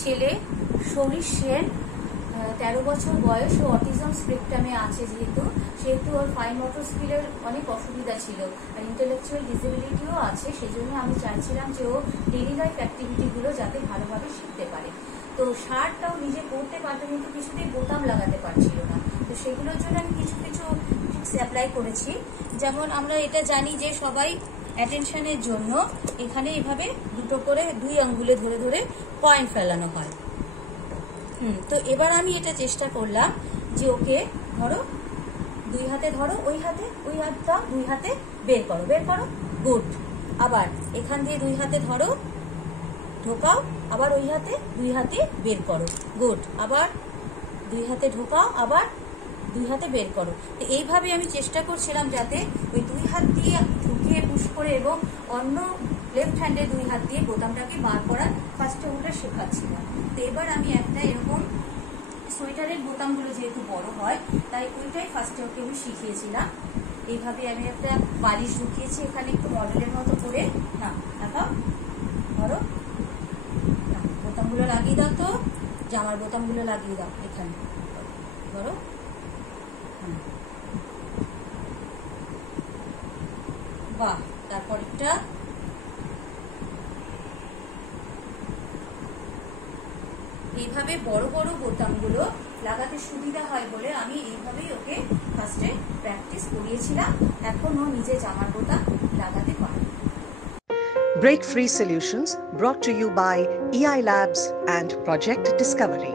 ছেলে সৌরিশ সেন, 13 বছর বয়স, ও অটিজম স্পেকট্রামে আছে, সেহেতু ওর ফাইন মোটর স্কিলের অনেক অসুবিধা ছিল আর ইন্টেলেকচুয়াল ডিসেবিলিটিও আছে। সেই জন্য আমি চাইছিলাম যে ও ডেইলি লাইফ অ্যাক্টিভিটিগুলো যাতে ভালোভাবে শিখতে পারে। তো শার্টটাও নিজে পরতে পারতো কিন্তু কিছুতেই বোতাম লাগাতে পারছিল না। তো সেগুলোর জন্য আমি কিছু কিছু টিপস অ্যাপ্লাই করেছি। যেমন আমরা এটা জানি যে সবাই অ্যাটেনশনের জন্য এখানে এভাবে দুটো করে 2 আঙ্গুলে ধরে ধরে পয়েন্ট ফেলানো হয়। তো এবার আমি এটা চেষ্টা করলাম যে ওকে ধরো 2 হাতে ধরো, ওই হাতটা 2 হাতে বের করো, গুড। আবার এখান দিয়ে 2 হাতে ধরো, ঢোকাও, আবার ওই হাতে 2 হাতে বের করো, গুড। আবার 2 হাতে ঢোকাও, আবার 2 হাতে বের করো। তো এইভাবে আমি চেষ্টা করছিলাম যাতে ওই 2 হাত দিয়ে ঢুকিয়ে পুশ করে এবং অন্য লেফট হ্যান্ডে 2 হাত দিয়ে বোতামটাকে বার করার ফার্স্টে ওটা শেখাচ্ছিলাম। তো এবার আমি একটা এরকম সোয়েটারের বোতামগুলো যেহেতু বড় হয় তাই ওইটাই ফার্স্টে ওকে আমি শিখিয়েছিলাম। এইভাবে আমি একটা বালিশ ঢুকিয়েছি এখানে একটু মডেলের মতো করে। না দেখাও, ধরো, বোতামগুলো লাগিয়ে দাও, তো জামার বোতামগুলো লাগিয়ে দাও এখানে, ধরো। বাহ, তারপর একটা এইভাবে বড় বড় বোতামগুলো লাগাতে সুবিধা হয় বলে আমি এইভাবেই ওকে ফার্স্টে প্র্যাকটিস করিয়েছিলাম। এখন ও নিজে জামার বোতাম লাগাতে পারে। Break Free Solutions brought to you by EI Labs and Project Discovery.